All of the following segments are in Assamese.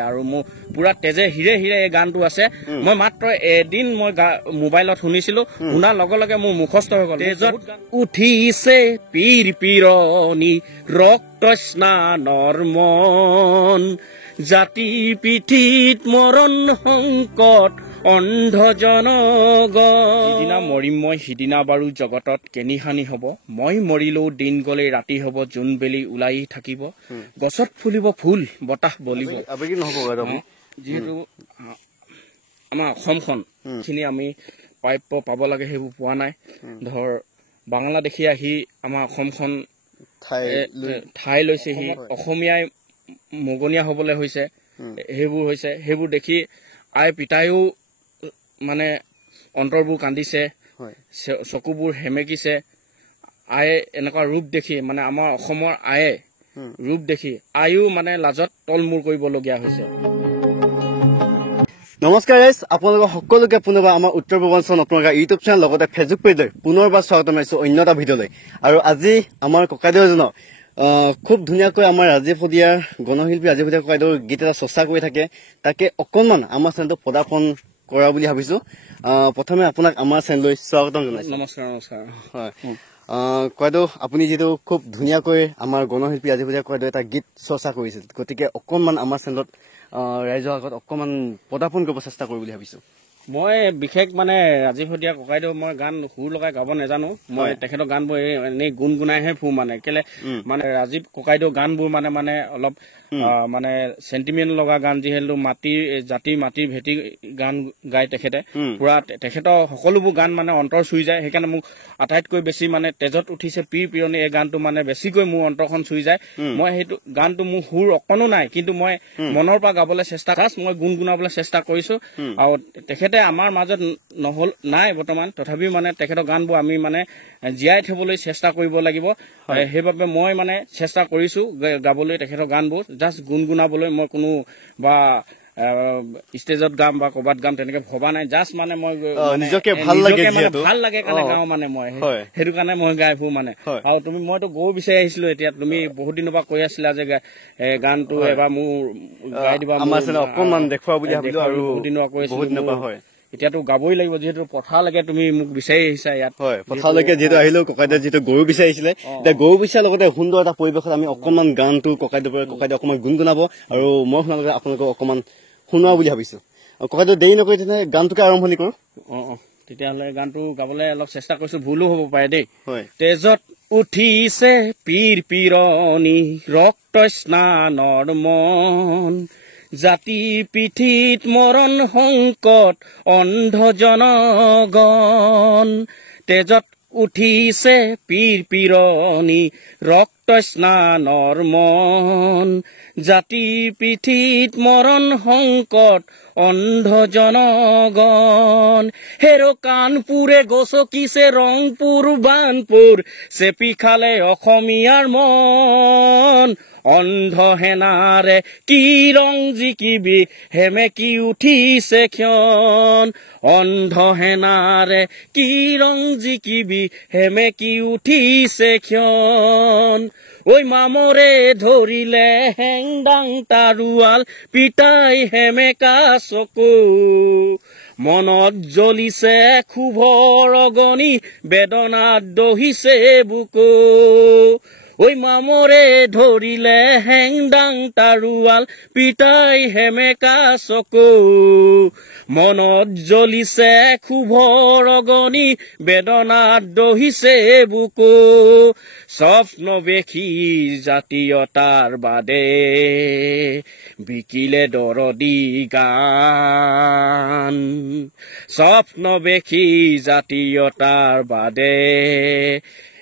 আৰু মোৰ পুৰা তেজে হিৰে হিৰে এই গানটো আছে মই মাত্ৰ এদিন মই মোবাইলত শুনিছিলো শুনাৰ লগে লগে মোৰ মুখস্থ হৈ গ'ল তেজত উঠিছে পীৰ পীৰণী ৰক্ত স্নানৰ মন জাতি পিঠিত মৰণ সংকট অন্ধ জনগণ সিদিনা মৰিম মই সিদিনা বাৰু জগতত কেনিহানি হ'ব মই মৰিলেও দিন গ'লে ৰাতি হ'ব জোনবেলি ওলাই থাকিব গছত ফুলিব ফুল বতাহ বলিব যিহেতু আমাৰ অসমখন খিনি আমি প্ৰাপ্য পাব লাগে সেইবোৰ পোৱা নাই ধৰ বাংলাদেশী আহি আমাৰ অসমখন ঠাই লৈছেহি অসমীয়াই মগনীয়া হ'বলৈ হৈছে সেইবোৰ দেখি আই পিতাইও মানে অন্তৰবোৰ কান্দিছে চকুবোৰ হেমেকিছে আয়ে এনেকুৱা ৰূপ দেখি মানে আমাৰ অসমৰ আয়ে ৰূপ দেখি আয়ো মানে লাজত তলমূৰ কৰিবলগীয়া হৈছে নমস্কাৰ গাইজ আপোনালোক সকলোকে পুনৰবাৰ আমাৰ উত্তৰ পূৰ্বাঞ্চল আপোনালোকৰ ইউটিউব চেনেল লগতে ফেচবুক পেজলৈ পুনৰবাৰ স্বাগতম জনাইছো অন্য এটা ভিডিঅ'লৈ আৰু আজি আমাৰ ককাইদেউজনক খুব ধুনীয়াকৈ আমাৰ ৰাজীৱ শদিয়াৰ গণশিল্পী ৰাজীৱ শদিয়াৰ ককাইদেউৰ গীত এটা চৰ্চা কৰি থাকে তাকে অকণমান আমাৰ চেনেলটো পদাৰ্পণ কৰা বুলি ভাবিছো প্ৰথমে আপোনাক আমাৰ চেনেললৈ স্বাগতম জনাইছো নমস্কাৰ হয় ককাইদেউ আপুনি যিহেতু খুব ধুনীয়াকৈ আমাৰ গণশিল্পী ৰাজীৱ শদিয়াৰ ককাইদেউ এটা গীত চৰ্চা কৰিছিল গতিকে অকণমান আমাৰ চেনেলত ৰাইজৰ আগত অকণমান পদাৰ্পণ কৰিব চেষ্টা কৰোঁ বুলি ভাবিছো মই বিশেষ মানে ৰাজীৱ শদিয়া ককাইদেউ মই গান সুৰ লগাই গাব নাজানো মই তেখেতৰ গানবোৰ এনেই গুণগুণাইহে ফুৰো মানে কেলে মানে ৰাজীৱ ককাইদেউ গানবোৰ মানে অলপ মানে চেণ্টিমেণ্ট লগা গান যিহেতু জাতিৰ মাটিৰ ভেটি গান গাই তেখেতে পুৰা তেখেতৰ সকলোবোৰ গান মানে অন্তৰ চুই যায় সেইকাৰণে মোক আটাইতকৈ বেছি মানে তেজত উঠিছে পীৰ পীৰণী এই গানটো মানে বেছিকৈ মোৰ অন্তৰখন চুই যায় মই সেইটো গানটো মোৰ সুৰ অকণো নাই কিন্তু মই মনৰ পৰা গাবলৈ চেষ্টা মই গুণগুণাবলৈ চেষ্টা কৰিছো আৰু তেখেতে আমাৰ মাজত নাই বৰ্তমান তথাপিও মানে তেখেতৰ গানবোৰ আমি মানে জীয়াই থবলৈ চেষ্টা কৰিব লাগিব সেইবাবে মই মানে চেষ্টা কৰিছো গাবলৈ তেখেতৰ গানবোৰ জাষ্ট গুণগুণাবলৈ মই কোনো বা ষ্টেজত গাম বা ক'ৰবাত গাম তেনেকে ভবা নাই জাষ্ট মানে মই নিজকে ভাল লাগে কাৰণে গাওঁ মানে মই সেইটো কাৰণে মই গাই ফুৰো মানে আৰু মইতো গৰু বিচাৰি আহিছিলো এতিয়া তুমি বহুত দিনৰ পৰা কৈ আছিলা যে গানটো এবাৰ মোৰ গাই দিবা অকণমান দেখুৱা বুলি ভাবিলো আৰু বহুত দিনৰ পৰা কৈ আছিলো এতিয়াতো গাবই লাগিব যিহেতু পথাৰলৈকে তুমি মোক বিচাৰি আহিছা ইয়াত হয় পথাৰলৈকে যিহেতু আহিলো ককাইদেউ যিহেতু গৰু বিচাৰিছিলে এতিয়া গৰু বিচাৰ লগতে সুন্দৰ এটা পৰিৱেশত আমি অকণমান গানটো ককাইদেউ অকণমান গুণগুণাব আৰু মই শুনাৰ লগতে আপোনালোকক অকণমান শুনোৱা বুলি ভাবিছো ককাইদেউ দেৰি নকৰি তেনে গানটোকে আৰম্ভণি কৰো তেতিয়াহ'লে গানটো গাবলৈ অলপ চেষ্টা কৰিছো ভুলো হ'ব পাৰে দেই তেজত উঠিছে পীৰ পীৰণী ৰক্ত স্নানৰ মন জাতি পিঠিত মৰণ সংকট অন্ধ জনগণ তেজত উঠিছে পীৰ পীৰণী ৰক্ত স্নানৰ মন জাতি পিঠিত মৰণ সংকট অন্ধ জনগণ হেৰ কাণপুৰে গছকিছে ৰংপুৰ বানপুৰ চেপি খালে অসমীয়াৰ মন অন্ধ হেনাৰে কি ৰং জিকিবি হেমেকি উঠিছে ক্ষণ অন্ধ হেনাৰে কি ৰং জিকিবি হেমেকি উঠিছে ক্ষণ ঐ মামৰে ধৰিলে হেংদাং তাৰুৱাল পিতাই হেমেকা চকু মনত জ্বলিছে ক্ষোভৰ অগনি বেদনাত দহিছে বুকু ঐ মামৰে ধৰিলে হেংদাং তাৰুৱাল পিতাই হেমেকা চকু মনত জ্বলিছে ক্ষোভৰ অগনি বেদনাত দহিছে বুকু স্বপ্ন বেশী জাতীয়তাৰ বাদে বিকিলে দৰদী গান স্বপ্ন বেশী জাতীয়তাৰ বাদে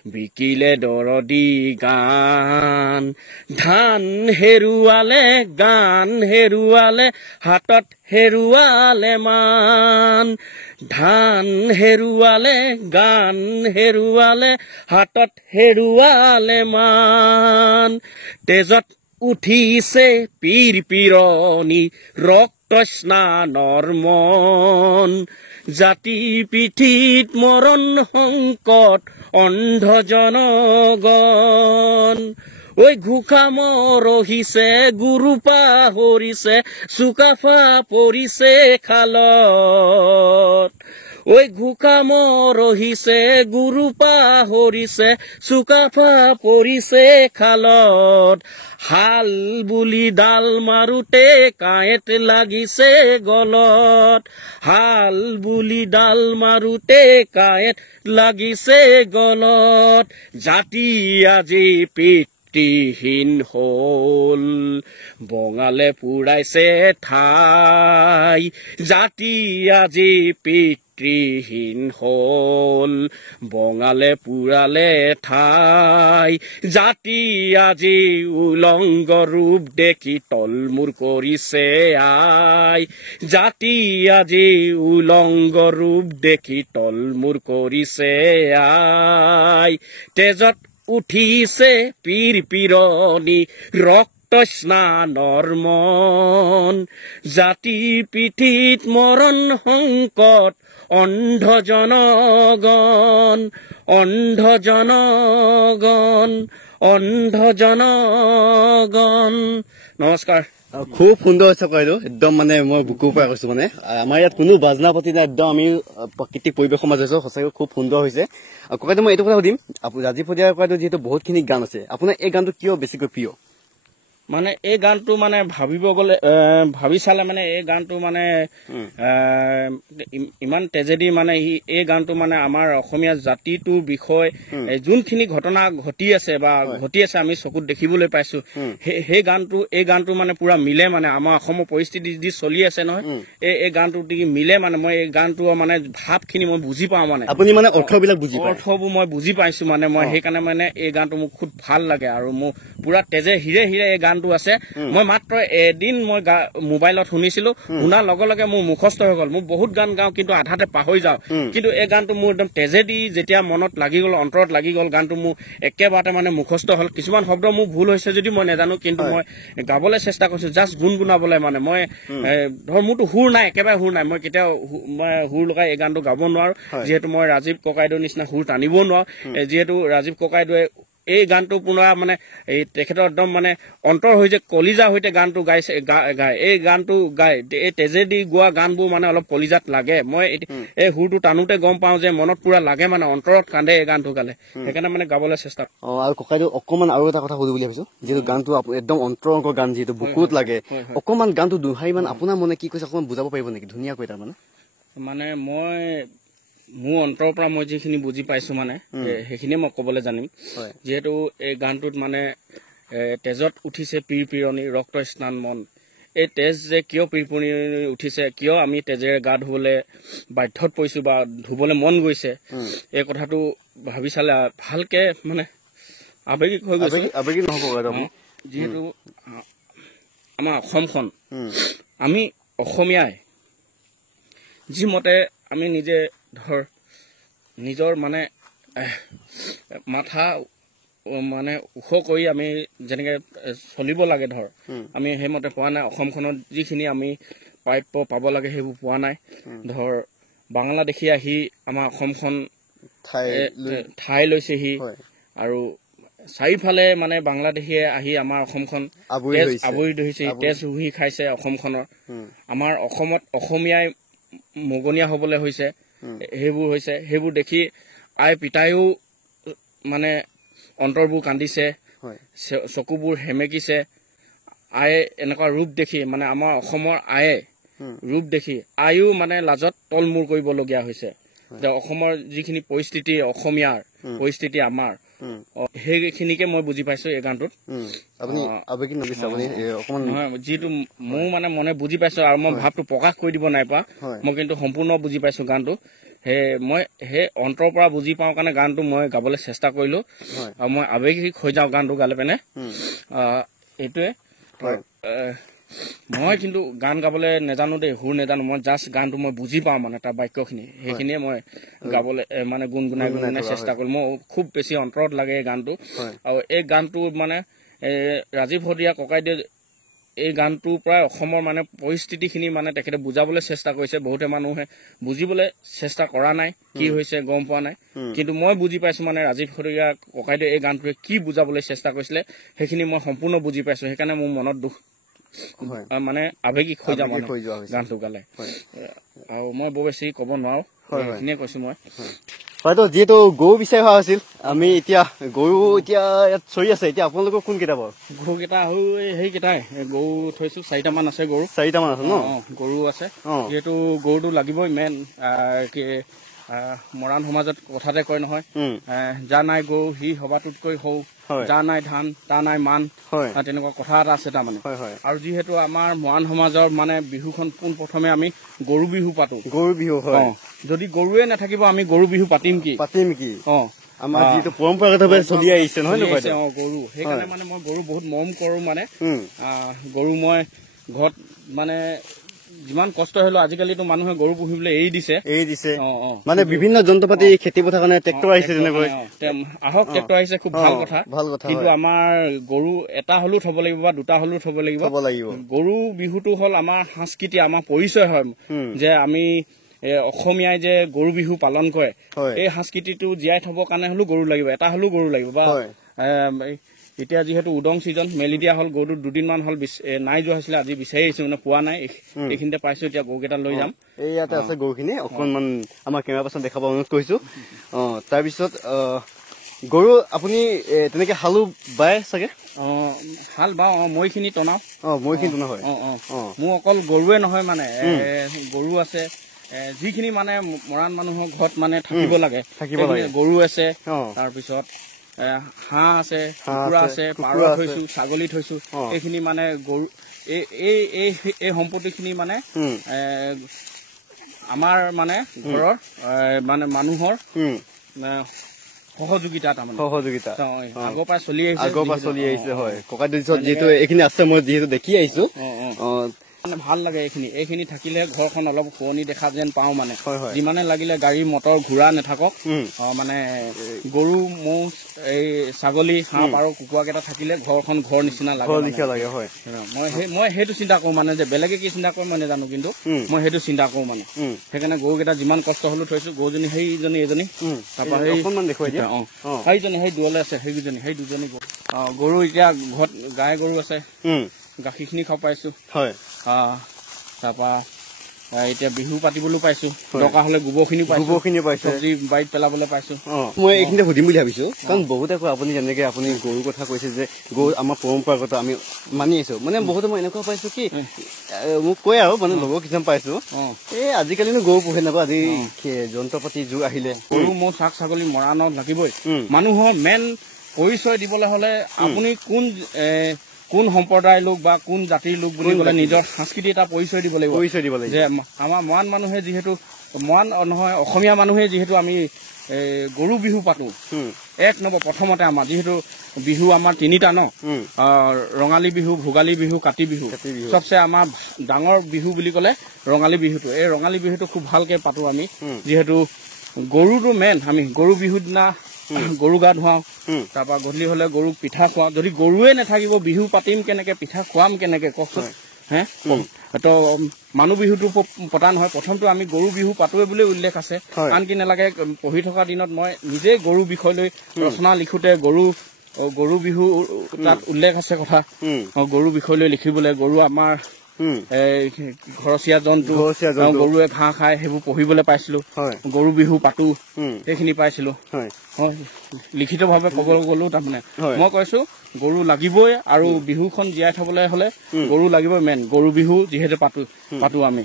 বিকিলে দৰদী গান ধান হেৰুৱালে গান হেৰুৱালে হাতত হেৰুৱালে মান ধান হেৰুৱালে গান হেৰুৱালে হাতত হেৰুৱালে মান তেজত উঠিছে পীৰ পীৰণী ৰক্ত স্নানৰ মন জাতি পিঠিত মৰণ সংকট অন্ধ জনগণ ঐ ঘোষা মৰহিছে গুৰু পাহৰিছে চুকাফা পৰিছে খালত ঐ ঘোষা মৰহিছে গুৰু পাহৰিছে চুকাফা পৰিছে খালত হাল বুলি ডাল মাৰোতে কাঁইট লাগিছে গলত হাল বুলি ডাল মাৰোতে কাঁইট লাগিছে গলত জাতি আজি পিতৃহীন হ'ল বঙালে পুৰাইছে ঠাই জাতি আজি পিতৃহীন হ'ল বঙালে পুৰালে ঠাই জাতি আজি উলংগ ৰূপ দেখি তলমূৰ কৰিছে আই জাতি আজি উলংগ ৰূপ দেখি তলমূৰ কৰিছে আই তেজত উঠিছে পীৰ পীৰণি ৰক্ত স্নানৰ মন জাতি পিঠিত মৰণ সংকট অন্ধ জনগণ অন্ধ জনগণ অন্ধ জনগণ নমস্কাৰ খুব সুন্দৰ হৈছে কইদেউ একদম মানে মই বুকুৰ পৰা কৈছো মানে আমাৰ ইয়াত কোনো বাজনা পাতি নাই একদম আমি প্ৰাকৃতিক পৰিৱেশৰ মাজত আছো সঁচাকৈ খুব সুন্দৰ হৈছে কইদেউ মই এইটো কথা সুধিম ৰাজীৱ ফদিয়াৰ কইদেউ যিহেতু বহুতখিনি গান আছে আপোনাৰ এই গানটো কিয় বেছিকৈ প্ৰিয় মানে এই গানটো মানে ভাবিব গ'লে ভাবি চালে মানে এই গানটো মানে ইমান তেজেদি মানে এই গানটো মানে আমাৰ অসমীয়া জাতিটোৰ বিষয় যোনখিনি ঘটনা ঘটি আছে বা ঘটি আছে আমি চকুত দেখিবলৈ পাইছো সেই গানটো এই গানটো মানে পুৰা মিলে মানে আমাৰ অসমৰ পৰিস্থিতি যি চলি আছে নহয় এই গানটো মিলে মানে মই এই গানটো মানে ভাৱখিনি মই বুজি পাওঁ মানে আপুনি মানে অৰ্থবিলাক বুজি পায় অৰ্থবোৰ মই বুজি পাইছো মানে মই সেইকাৰণে মানে এই গানটো মোক খুব ভাল লাগে আৰু মোৰ পুৰা তেজে হিৰে হিৰে এই গানটো আছে মই মাত্ৰ এদিন মই মোবাইলত শুনিছিলো শুনাৰ লগে লগে মোৰ মুখস্থ হৈ গ'ল মোক বহুত গান গাওঁ কিন্তু আধাতে পাহৰি যাওঁ কিন্তু এই গানটো মোৰ একদম তেজেদি যেতিয়া মনত লাগি গ'ল অন্তৰত লাগি গ'ল গানটো মোৰ একেবাৰতে মানে মুখস্থ হ'ল কিছুমান শব্দ মোৰ ভুল হৈছে যদি মই নাজানো কিন্তু মই গাবলৈ চেষ্টা কৰিছো জাষ্ট গুণগুণাবলৈ মানে মই ধৰ মোৰতো সুৰ নাই একেবাৰে সুৰ নাই মই কেতিয়াও মই সুৰ লগাই এই গানটো গাব নোৱাৰো যিহেতু মই ৰাজীৱ ককাইদেউৰ নিচিনা সুৰ টানিব নোৱাৰো যিহেতু ৰাজীৱ ককাইদেৱে এই গানটো পুনৰ মানে এই তেখেতৰ একদম মানে অন্তৰ হৈ যে কলিজা সৈতে গানটো গাইছে গায় এই গানটো গায় এই তেজেদি গোৱা গানবোৰ মানে অলপ কলিজাত লাগে মই এই সুৰটো টানোতে গম পাওঁ যে মনত পুৰা লাগে মানে অন্তৰত কান্দে এই গানটো গালে সেইকাৰণে মানে গাবলৈ চেষ্টা আৰু ককাইদেউ অকণমান আৰু এটা কথা সুধো বুলি ভাবিছো যিহেতু গানটো একদম অন্তৰংগৰ গান যিহেতু বুকুত লাগে অকণমান গানটো দুহাৰী মান আপোনাৰ মনে কি কৈছে অকণমান বুজাব পাৰিব নেকি ধুনীয়াকৈ তাৰমানে মানে মই মোৰ অন্তৰৰ পৰা মই যিখিনি বুজি পাইছো মানে সেইখিনিয়ে মই ক'বলৈ জানিম যিহেতু এই গানটোত মানে তেজত উঠিছে পীৰ পীৰণি ৰক্ত স্নান মন এই তেজ যে কিয় পীৰ পীৰণি উঠিছে কিয় আমি তেজেৰে গা ধুবলৈ বাধ্যত পৰিছো বা ধুবলৈ মন গৈছে এই কথাটো ভাবি চালে ভালকে মানে আৱেগিক হৈ গৈছে আৱেগিক নহ'ব যিহেতু আমাৰ অসমখন আমি অসমীয়াই যিমতে আমি নিজে ধৰ নিজৰ মানে মাথা মানে ওখ কৰি আমি যেনেকে চলিব লাগে ধৰ আমি সেইমতে পোৱা নাই অসমখনত যিখিনি আমি প্ৰাপ্য পাব লাগে সেইবোৰ পোৱা নাই ধৰ বাংলাদেশী আহি আমাৰ অসমখন ঠাই লৈছেহি আৰু চাৰিওফালে মানে বাংলাদেশীয়ে আহি আমাৰ অসমখন আৱৰি ধৰিছে তেজ উহি খাইছে অসমখনৰ আমাৰ অসমত অসমীয়াই মগনীয়া হবলৈ হৈছে সেইবোৰ দেখি আই পিতাইও মানে অন্তৰবোৰ কান্দিছে চকুবোৰ হেমেকিছে আয়ে এনেকুৱা ৰূপ দেখি মানে আমাৰ অসমৰ আয়ে ৰূপ দেখি আয়ো মানে লাজত তলমূৰ কৰিবলগীয়া হৈছে যে অসমৰ যিখিনি পৰিস্থিতি অসমীয়াৰ পৰিস্থিতি আমাৰ সেইখিনিকে মই বুজি পাইছো এই গানটোত যিটো মোৰ মানে মনে বুজি পাইছো আৰু মই ভাৱটো প্ৰকাশ কৰি দিব নাই পোৱা মই কিন্তু সম্পূৰ্ণ বুজি পাইছো গানটো মই সেই অন্তৰৰ পৰা বুজি পাওঁ কাৰণে গানটো মই গাবলৈ চেষ্টা কৰিলো আৰু মই আৱেগিক হৈ যাওঁ গানটো গালে পেনে এইটোৱে মই কিন্তু গান গাবলৈ নাজানো দেই সুৰ নাজানো মই জাষ্ট গানটো মই বুজি পাওঁ মানে তাৰ বাক্যখিনি সেইখিনিয়ে মই গাবলৈ মানে গুণগুণাই চেষ্টা কৰিলো মই খুব বেছি অন্তৰত লাগে এই গানটো আৰু এই গানটো মানে ৰাজীৱ শদিয়া ককাইদেউ এই গানটোৰ পৰা অসমৰ মানে পৰিস্থিতিখিনি মানে তেখেতে বুজাবলৈ চেষ্টা কৰিছে বহুতে মানুহে বুজিবলৈ চেষ্টা কৰা নাই কি হৈছে গম পোৱা নাই কিন্তু মই বুজি পাইছো মানে ৰাজীৱ খৰিয়া ককাইদেউ এই গানটোৱে কি বুজাবলৈ চেষ্টা কৰিছিলে সেইখিনি মই সম্পূৰ্ণ বুজি পাইছো সেইকাৰণে মোৰ মনত দুখ মানে আৱেগিক হৈ যাম গানটো গালে আৰু মই বৰ বেছি ক'ব নোৱাৰো সেইখিনিয়ে কৈছো মই হয়তো যিহেতু গৰু বিচাৰি হোৱা আছিল আমি এতিয়া গৰু এতিয়া ইয়াত চৰি আছে এতিয়া আপোনালোকৰ কোন কেইটা বাৰু গৰুকেইটা সেইকেইটাই গৰু থৈছো 4টামান আছে গৰু 4টামান আছে ন গৰু আছে যিহেতু গৰুটো লাগিবই মেইন মৰাণ সমাজত কথাতে কয় নহয় যা নাই গৰু সি সবাটোতকৈ সৌ যা নাই ধান তা নাই মান তেনেকুৱা কথা এটা আছে তাৰমানে আৰু যিহেতু আমাৰ মৰাণ সমাজৰ মানে বিহুখন পোন প্ৰথমে আমি গৰু বিহু পাতো গৰু বিহু যদি গৰুৱে নাথাকিব আমি গৰু বিহু পাতিম কি আমাৰ যিটো পৰম্পৰাগতভাৱে চলি আহিছে নহয় গৰু সেইকাৰণে মানে মই গৰু বহুত মৰম কৰো মানে গৰু মই ঘৰত মানে যিমান কষ্ট হলো আজিকালিতো মানুহে গৰু পুহিবলৈ এৰি দিছে মানে বিভিন্ন যন্ত্ৰপাতি খেতি পথাৰ কাৰণে ট্ৰেক্টৰ আহিছে যেনেকৈ আহক ট্ৰেক্টৰ আহিছে খুব ভাল কথা কিন্তু আমাৰ গৰু এটা হলেও থব লাগিব বা দুটা হলেও থব লাগিব গৰু বিহুটো হল আমাৰ সংস্কৃতি আমাৰ পৰিচয় হয় যে আমি অসমীয়াই যে গৰু বিহু পালন কৰে এই সংস্কৃতিটো জীয়াই থবৰ কাৰণে হলেও গৰু লাগিব এটা হলেও গৰু লাগিব বা এতিয়া যিহেতু উদং চিজন মেলি দিয়া হল গৰুটো দুদিনমান হল নাই যোৱা হৈছিলে আজি বিচাৰি আহিছো মানে পোৱা নাই এইখিনিতে পাইছো এতিয়া গৰুকেইটা লৈ যাম এই ইয়াতে আছে গৰুখিনি অকণমান আমাৰ কেমেৰা পাৰ্চন দেখাব অনুৰোধ কৰিছো তাৰপিছত গৰু আপুনি তেনেকে হালো বায় চাগে হাল বাও মৈখিনি টনাও মৈখিনি টনা হয় মোৰ অকল গৰুৱে নহয় মানে গৰু আছে যিখিনি মানে মৰাণ মানুহৰ ঘৰত মানে থাকিব লাগে গৰু আছে তাৰপিছত হাঁহ আছে কুকুৰা আছে পাৰ থৈছো ছাগলী থৈছো এইখিনি মানে গৰু এই সম্পত্তিখিনি মানে আমাৰ মানে ঘৰৰ মানে মানুহৰ সহযোগিতা আগৰ পৰা চলি আহিছে হয় ককাইদেউ যিহেতু এইখিনি আছে মই যিহেতু দেখি আহিছো মানে ভাল লাগে এইখিনি থাকিলে ঘৰখন অলপ শুৱনি দেখা যেন পাও মানে যিমানে লাগিলে গাড়ী মটৰ ঘোঁৰা নাথাকক মানে গৰু ম'হ এই ছাগলী হাঁহ পাৰ কুকুৰা কেইটা থাকিলে ঘৰখন ঘৰ নিচিনা লাগে মই সেইটো চিন্তা কৰো মানে যে বেলেগে কি চিন্তা কৰে মই নাজানো কিন্তু মই সেইটো চিন্তা কৰো মানে সেইকাৰণে গৰুকেইটা যিমান কষ্ট হলেও থৈছো গৰুজনী সেইজনী এজনী তাৰপৰা সেইজনী সেই দূৰলৈ আছে সেই দুজনী গৰু এতিয়া ঘৰত গাই গৰু আছে গাখীৰখিনি খাব পাইছো তাৰপৰা এতিয়া বিহু পাতিবলৈ পাইছো দৰকাৰ হলে গোবৰখিনি পাইছো চব্জি বাৰীত পেলাবলৈ পাইছো মই এইখিনিতে সুধিম বুলি ভাবিছো কাৰণ বহুতে কয় আপুনি যেনেকে আপুনি গৰুৰ কথা কৈছে যে গৰু আমাৰ পৰম্পৰাগত আমি মানি আছো মানে বহুতে মই এনেকুৱা পাইছো কি মোক কয় আৰু মানে লগৰ কিছুমান পাইছো এই আজিকালিনো গৰু পোহে নাপায় আজি যন্ত্ৰপাতি যুগ আহিলে গৰু ম'হ শাক ছাগলী মৰাণত লাগিবই মানুহৰ মেইন পৰিচয় দিবলৈ হলে আপুনি কোন সম্প্ৰদায়ৰ লোক বা কোন জাতিৰ লোক বুলি ক'লে নিজৰ সংস্কৃতি এটা পৰিচয় দিব লাগিব যে আমাৰ মৰাণ মানুহে যিহেতু মৰাণ নহয় অসমীয়া মানুহে যিহেতু আমি গৰু বিহু পাতো এক নম্বৰ প্ৰথমতে আমাৰ যিহেতু বিহু আমাৰ তিনিটা ন ৰঙালী বিহু ভোগালী বিহু কাতি বিহু চবচে আমাৰ ডাঙৰ বিহু বুলি ক'লে ৰঙালী বিহুটো এই ৰঙালী বিহুটো খুব ভালকে পাতো আমি যিহেতু গৰুটো মেইন আমি গৰু বিহুৰ দিনা গৰু গা ধুৱাও তাৰপৰা গধূলি হলে গৰুক পিঠা খুৱাওঁ যদি গৰুৱে নাথাকিব বিহু পাতিম কেনেকে পিঠা খুৱাম কেনেকে কওকচোন তো মানুহ বিহুটো পতা নহয় প্ৰথমটো আমি গৰু বিহু পাতোৱে বুলি উল্লেখ আছে আনকি নালাগে পঢ়ি থকা দিনত মই নিজে গৰু বিষয় লৈ ৰচনা লিখোতে গৰু বিহু তাত উল্লেখ আছে কথা গৰু বিষয় লৈ লিখিবলৈ গৰু আমাৰ ঘৰচীয়া জন্তু গৰুৱে ঘাঁহ খাই সেইবোৰ পঢ়িবলৈ পাইছিলো গৰু বিহু পাতো সেইখিনি পাইছিলো লিখিত ভাৱে কবলৈ গলো তাৰমানে মই কৈছো গৰু লাগিবই আৰু বিহুখন জীয়াই থবলৈ হলে গৰু লাগিবই মেইন গৰু বিহু যিহেতু পাতো আমি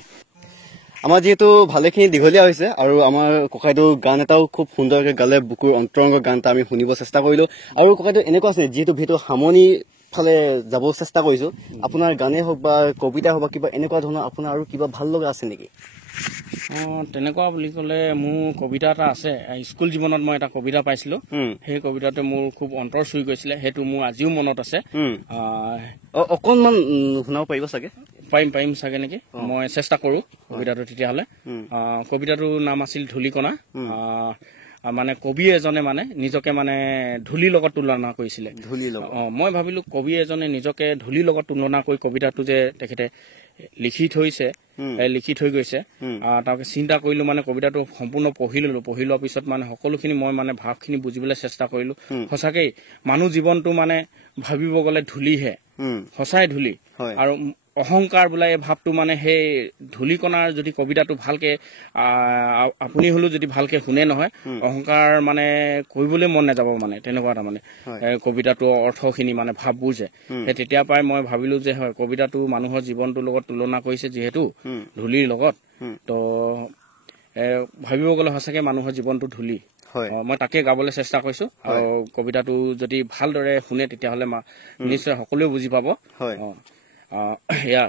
আমাৰ যিহেতু ভালেখিনি দীঘলীয়া হৈছে আৰু আমাৰ ককাইদেউ গান এটাও খুব সুন্দৰকৈ গালে বুকুৰ অন্তৰংগ গান এটা আমি শুনিব চেষ্টা কৰিলো আৰু ককাইদেউ এনেকুৱা আছে যিহেতু ভিডিঅ' সামৰণি ফালে যাব চেষ্টা কৰিছো আপোনাৰ গানেই হওক বা কবিতা হওক বা কিবা এনেকুৱা ধৰণৰ আপোনাৰ আৰু কিবা ভাল লগা আছে নেকি তেনেকুৱা বুলি ক'লে মোৰ কবিতা এটা আছে স্কুল জীৱনত মই এটা কবিতা পাইছিলো সেই কবিতাটো মোৰ খুব অন্তৰ চুই গৈছিলে সেইটো মোৰ আজিও মনত আছে অকণমান শুনাব পাৰিব চাগে পাৰিম চাগে নেকি মই চেষ্টা কৰো কবিতাটো তেতিয়াহ'লে কবিতাটোৰ নাম আছিল ধূলিকণা মানে কবি এজনে মানে নিজকে মানে ধূলিৰ লগত তুলনা কৰিছিলে ধূলিৰ লগত মই ভাবিলো কবি এজনে নিজকে ধূলিৰ লগত তুলনা কৰি কবিতাটো যে তেখেতে লিখি থৈছে লিখি থৈ গৈছে তাকে চিন্তা কৰিলো মানে কবিতাটো সম্পূৰ্ণ পঢ়ি লোৱাৰ পিছত মানে সকলোখিনি মই মানে ভাৱখিনি বুজিবলৈ চেষ্টা কৰিলো সঁচাকৈ মানুহ জীৱনটো মানে ভাবিব গ'লে ধূলিহে সঁচাই ধূলি আৰু অহংকাৰ বোলা এই ভাৱটো মানে সেই ধূলিকণাৰ যদি কবিতাটো ভালকে আপুনি হলেও যদি ভালকে শুনে নহয় অহংকাৰ মানে কৰিবলৈ মন নাযাব মানে তেনেকুৱা তাৰমানে কবিতাটোৰ অৰ্থখিনি মানে ভাৱবোৰ যে তেতিয়া পৰাই মই ভাবিলো যে হয় কবিতাটো মানুহৰ জীৱনটোৰ লগত তুলনা কৰিছে যিহেতু ধূলিৰ লগত তো ভাবিব গ'লে সঁচাকৈ মানুহৰ জীৱনটো ধূলি মই তাকে গাবলৈ চেষ্টা কৰিছো আৰু কবিতাটো যদি ভালদৰে শুনে তেতিয়াহ'লে নিশ্চয় সকলোৱে বুজি পাব এয়া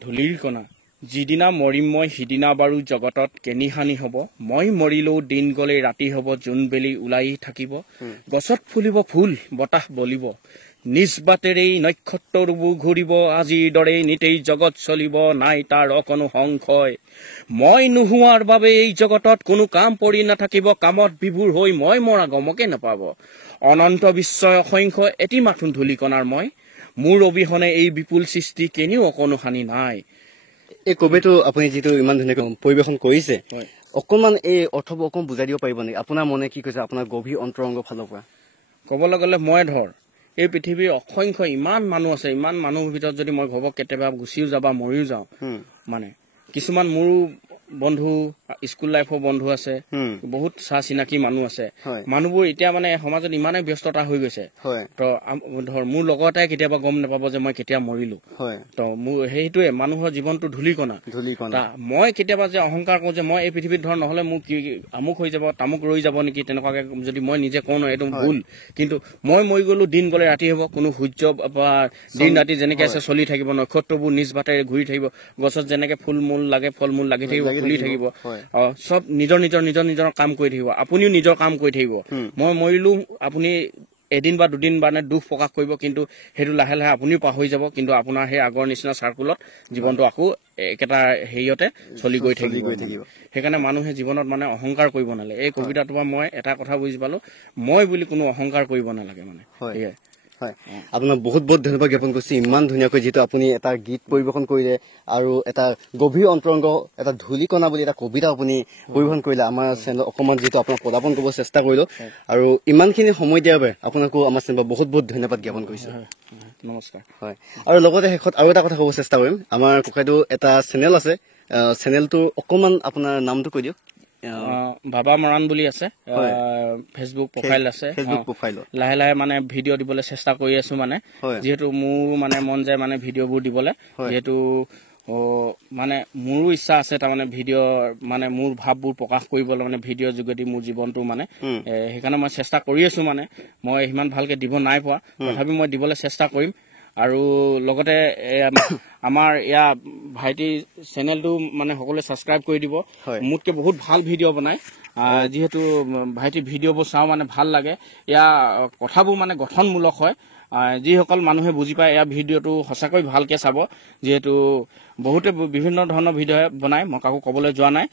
ধূলিৰ কণা যিদিনা মৰিম মই সিদিনা বাৰু জগতত কেনিহানি হ'ব মই মৰিলেও দিন গ'লে ৰাতি হ'ব জোনবেলি ওলাই থাকিব গছত ফুলিব ফুল বতাহ বলিব নিজ বাটেৰেই নক্ষত্ৰবোৰ ঘূৰিব আজিৰ দৰে নিতেই জগত চলিব নাই তাৰ অকণো সংশয় মই নোহোৱাৰ বাবে এই জগতত কোনো কাম পৰি নাথাকিব কামত বিভোৰ হৈ মই মৰা গমকে নাপাব অনন্ত বিশ্বই অসংখ্য এটি মাথোন ধূলিকণাৰ মই মোৰ অবিহনে এই বিপুল সৃষ্টি কেনিও অকণো হানি নাই এই কবিটো আপুনি যিটো ইমান ধুনীয়াকৈ পৰিৱেশন কৰিছে অকণমান এই অৰ্থবোৰ অকণমান বুজাই দিব পাৰিব নেকি আপোনাৰ মনে কি কৈছে আপোনাৰ গভীৰ অন্তৰংগ ফালৰ পৰা ক'বলৈ গ'লে মই ধৰ এই পৃথিৱীৰ অসংখ্য ইমান মানুহ আছে ইমান মানুহৰ ভিতৰত যদি মই ঘৰক কেতিয়াবা গুচিও যাওঁ বা মৰিও যাওঁ মানে কিছুমান মোৰো বন্ধু স্কুল লাইফৰ বন্ধু আছে বহুত চা চিনাকি মানুহ আছে মানুহবোৰ এতিয়া মানে সমাজত ইমানেই ব্যস্ততা হৈ গৈছে তো ধৰ মোৰ লগতে কেতিয়াবা গম নাপাব যে মই কেতিয়া মৰিলো তো মোৰ সেইটোৱে মানুহৰ জীৱনটো ধূলিকণা মই কেতিয়াবা যে অহংকাৰ কৰো যে মই এই পৃথিৱীত ধৰ নহলে মোৰ কি আমুক হৈ যাব তামুক ৰৈ যাব নেকি তেনেকুৱাকে যদি মই নিজে কওঁ ন এইটো ভুল কিন্তু মই মৰি গলো দিন গ'লে ৰাতি হ'ব কোনো সূৰ্য বা দিন ৰাতি যেনেকে আছে চলি থাকিব নক্ষত্ৰবোৰ নিজ বাটেৰে ঘূৰি থাকিব গছত যেনেকে ফুল মূল লাগে ফল মূল লাগি থাকিব ফুলি থাকিব সব নিজৰ নিজৰ কাম কৰি থাকিব আপুনিও নিজৰ কাম কৰি থাকিব মই মৰিলো আপুনি এদিন বা দুদিন মানে দুখ প্ৰকাশ কৰিব কিন্তু সেইটো লাহে লাহে আপুনিও পাহৰি যাব কিন্তু আপোনাৰ সেই আগৰ নিচিনা চাৰ্কুলত জীৱনটো আকৌ একেটা হেৰিয়তে চলি গৈ থাকিব সেইকাৰণে মানুহে জীৱনত মানে অহংকাৰ কৰিব নালাগে এই কবিতাটোৰ পৰা মই এটা কথা বুজি পালো মই বুলি কোনো অহংকাৰ কৰিব নালাগে মানে সেয়াই আপোনাক বহুত বহুত ধন্যবাদ জ্ঞাপন কৰিছো ইমান ধুনীয়াকৈ যিটো আপুনি এটা গীত পৰিৱেশন কৰিলে আৰু এটা গভীৰ অন্তৰংগ এটা ধূলিকণা বুলি এটা কবিতা আপুনি পৰিৱেশন কৰিলে আমাৰ চেনেলত অকণমান যিটো আপোনাক প্ৰদাপন কৰিব চেষ্টা কৰিলো আৰু ইমানখিনি সময় দিয়াৰ বাবে আপোনাকো আমাৰ চেনেলত বহুত বহুত ধন্যবাদ জ্ঞাপন কৰিছো নমস্কাৰ হয় আৰু লগতে শেষত আৰু এটা কথা ক'ব চেষ্টা কৰিম আমাৰ ককাইদেউ এটা চেনেল আছে চেনেলটো অকণমান আপোনাৰ নামটো কৈ দিয়ক বাবা মৰাণ বুলি আছে ফেচবুক প্ৰফাইল আছে লাহে লাহে মানে ভিডিঅ' দিবলৈ চেষ্টা কৰি আছো মানে যিহেতু মোৰ মানে মন যায় মানে ভিডিঅ'বোৰ দিবলৈ যিহেতু মানে মোৰো ইচ্ছা আছে তাৰমানে ভিডিঅ' মানে মোৰ ভাৱবোৰ প্ৰকাশ কৰিবলৈ মানে ভিডিঅ'ৰ যোগেদি মোৰ জীৱনটো মানে সেইকাৰণে মই চেষ্টা কৰি আছো মানে মই সিমান ভালকে দিব নাই পোৱা তথাপি মই দিবলৈ চেষ্টা কৰিম আৰু লগতে আমাৰ ইয়াৰ ভাইটি চেনেলটো মানে সকলোৱে ছাবস্ক্ৰাইব কৰি দিব মোতকৈ বহুত ভাল ভিডিঅ' বনায় যিহেতু ভাইটি ভিডিঅ'বোৰ চাওঁ মানে ভাল লাগে ইয়াৰ কথাবোৰ মানে গঠনমূলক হয় যিসকল মানুহে বুজি পায় এয়া ভিডিঅ'টো সঁচাকৈ ভালকৈ চাব যিহেতু বহুতে বিভিন্ন ধৰণৰ ভিডিঅ' বনায় মই কাকো ক'বলৈ যোৱা নাই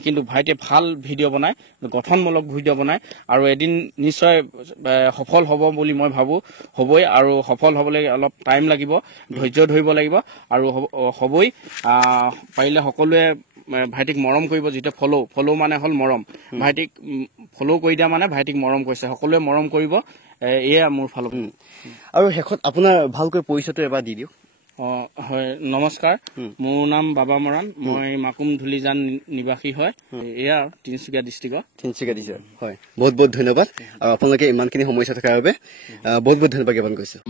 কিন্তু ভাইটিয়ে ভাল ভিডিঅ' বনায় গঠনমূলক ভিডিঅ' বনায় আৰু এদিন নিশ্চয় সফল হ'ব বুলি মই ভাবোঁ হ'বই আৰু সফল হ'বলৈ অলপ টাইম লাগিব ধৈৰ্য ধৰিব লাগিব আৰু হ'বই পাৰিলে সকলোৱে ভাইটিক মৰম কৰিব যিটো ফ'ল' মানে হ'ল মৰম ভাইটিক ফ'ল' কৰি দিয়া মানে ভাইটিক মৰম কৰিছে সকলোৱে মৰম কৰিব এয়া মোৰ ফালৰ আৰু শেষত আপোনাৰ ভালকৈ পৰিচয়টো এবাৰ দি দিয়ক হয় নমস্কাৰ মোৰ নাম বাবা মৰাণ মই মাকুম ধুলিজান নিবাসী হয় এয়া তিনিচুকীয়া ডিষ্ট্ৰিক্টৰ হয় বহুত বহুত ধন্যবাদ আৰু আপোনালোকে ইমানখিনি সমস্যা থকাৰ বাবে বহুত বহুত ধন্যবাদ জ্ঞাপন কৰিছোঁ